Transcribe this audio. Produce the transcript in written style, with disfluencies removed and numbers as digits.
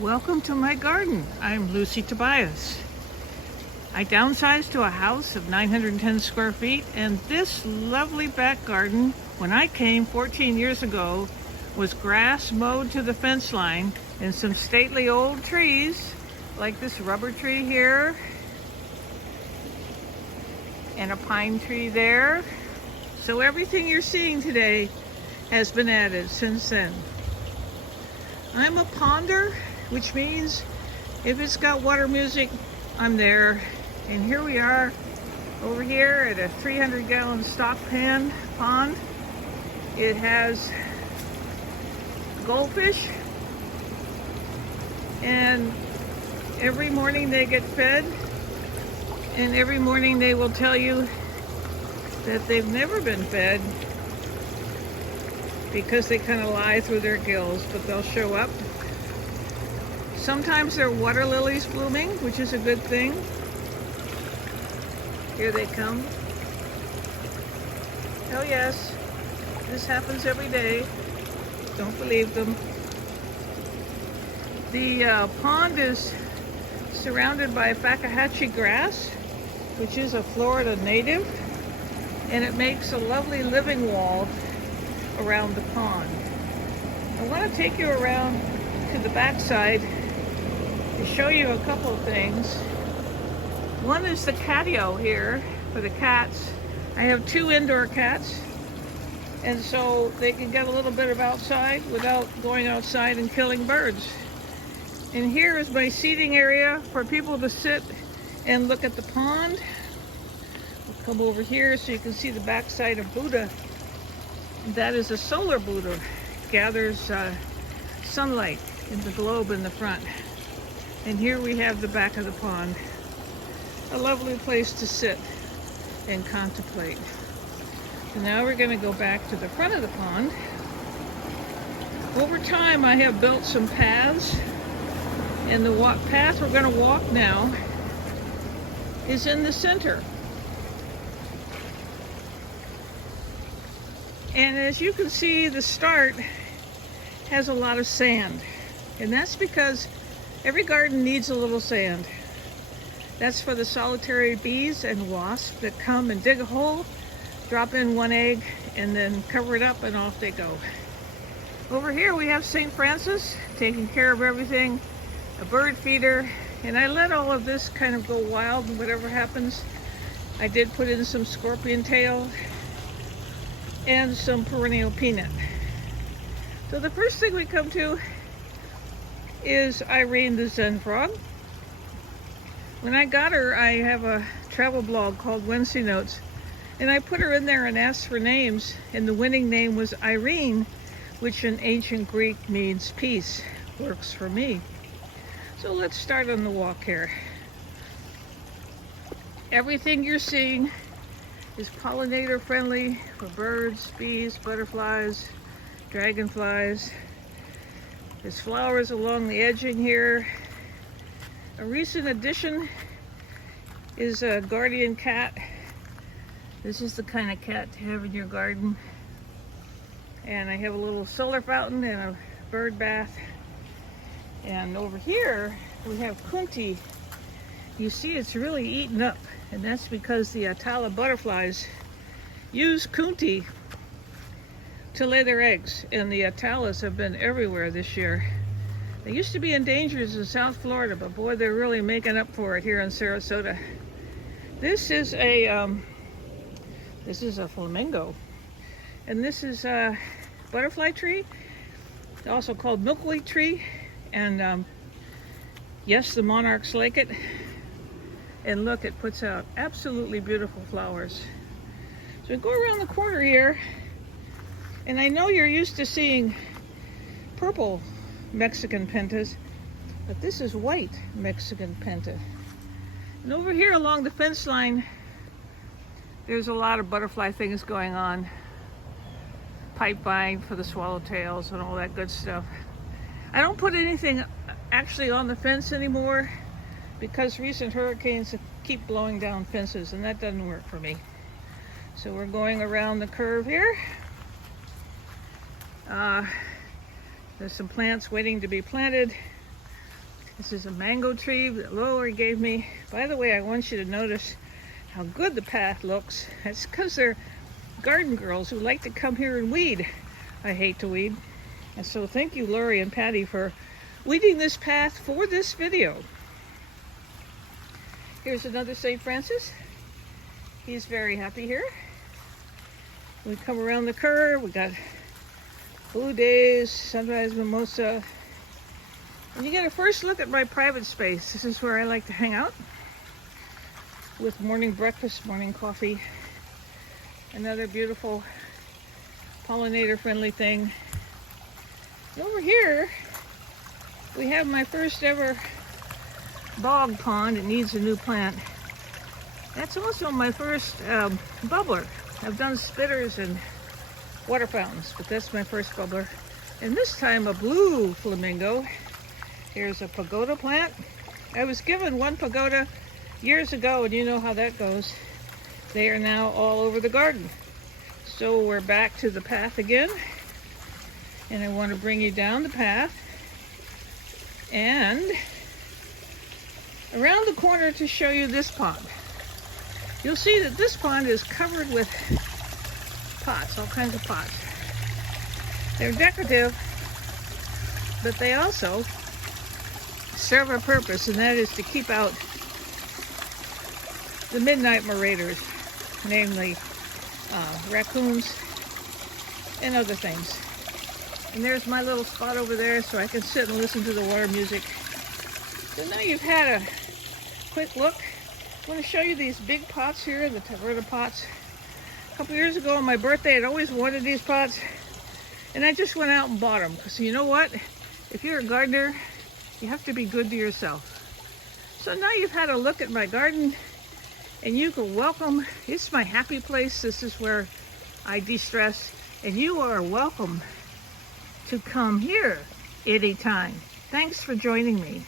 Welcome to my garden. I'm Lucy Tobias. I downsized to a house of 910 square feet, and this lovely back garden, when I came 14 years ago, was grass mowed to the fence line and some stately old trees, like this rubber tree here, and a pine tree there. So everything you're seeing today has been added since then. I'm a ponder, which means if it's got water music, I'm there. And here we are over here at a 300-gallon stock pond. It has goldfish, and every morning they get fed, and every morning they will tell you that they've never been fed because they kind of lie through their gills, but they'll show up. Sometimes there are water lilies blooming, which is a good thing. Here they come. Oh yes, this happens every day. Don't believe them. The pond is surrounded by Fakahatchee grass, which is a Florida native, and it makes a lovely living wall around the pond. I want to take you around to the backside to show you a couple of things. One is the catio here for the cats. I have 2 indoor cats, and so they can get a little bit of outside without going outside and killing birds. And here is my seating area for people to sit and look at the pond. We'll come over here so you can see the backside of Buddha. That is a solar Buddha. Gathers sunlight in the globe in the front. And here we have the back of the pond. A lovely place to sit and contemplate. And now we're going to go back to the front of the pond. Over time I have built some paths, and the path we're going to walk now is in the center. And as you can see, the start has a lot of sand. And that's because every garden needs a little sand. That's for the solitary bees and wasps that come and dig a hole, drop in 1 egg, and then cover it up, and off they go. Over here we have St. Francis taking care of everything, a bird feeder, and I let all of this kind of go wild, and whatever happens, I did put in some scorpion tail and some perennial peanut. So the first thing we come to is Irene the Zen Frog. When I got her, I have a travel blog called Wednesday Notes, and I put her in there and asked for names, and the winning name was Irene, which in ancient Greek means peace. Works for me. So let's start on the walk here. Everything you're seeing is pollinator friendly for birds, bees, butterflies, dragonflies. There's flowers along the edging here. A recent addition is a guardian cat. This is the kind of cat to have in your garden. And I have a little solar fountain and a bird bath. And over here we have Kunti. You see it's really eaten up, and that's because the Atala butterflies use Kunti to lay their eggs, and the Atalas have been everywhere this year. They used to be endangered in South Florida, but boy, they're really making up for it here in Sarasota. This is a flamingo, and this is a butterfly tree, also called milkweed tree, and yes, the monarchs like it. And look, it puts out absolutely beautiful flowers. So we go around the corner here, and I know you're used to seeing purple Mexican pentas, but this is white Mexican penta. And over here along the fence line, there's a lot of butterfly things going on. Pipevine for the swallowtails and all that good stuff. I don't put anything actually on the fence anymore because recent hurricanes keep blowing down fences, and that doesn't work for me. So we're going around the curve here. There's some plants waiting to be planted. This is a mango tree that Lori gave me. By the way, I want you to notice how good the path looks. That's because they're garden girls who like to come here and weed. I hate to weed. And so thank you, Lori and Patty, for weeding this path for this video. Here's another St. Francis. He's very happy here. We come around the curve. We got blue days, sunrise mimosa. And you get a first look at my private space. This is where I like to hang out with morning breakfast, morning coffee. Another beautiful pollinator friendly thing. And over here, we have my first ever bog pond. It needs a new plant. That's also my first bubbler. I've done spitters and water fountains, but that's my first bubbler. And this time a blue flamingo. Here's a pagoda plant. I was given one pagoda years ago, and you know how that goes. They are now all over the garden. So we're back to the path again. And I want to bring you down the path and around the corner to show you this pond. You'll see that this pond is covered with pots, all kinds of pots. They're decorative, but they also serve a purpose, and that is to keep out the midnight marauders, namely raccoons and other things. And there's my little spot over there so I can sit and listen to the water music. So now you've had a quick look. I want to show you these big pots here, the Taverna pots. A couple years ago on my birthday, I'd always wanted these pots, and I just went out and bought them. Because you know what? If you're a gardener, you have to be good to yourself. So now you've had a look at my garden, and you can welcome. It's my happy place. This is where I de-stress, and you are welcome to come here anytime. Thanks for joining me.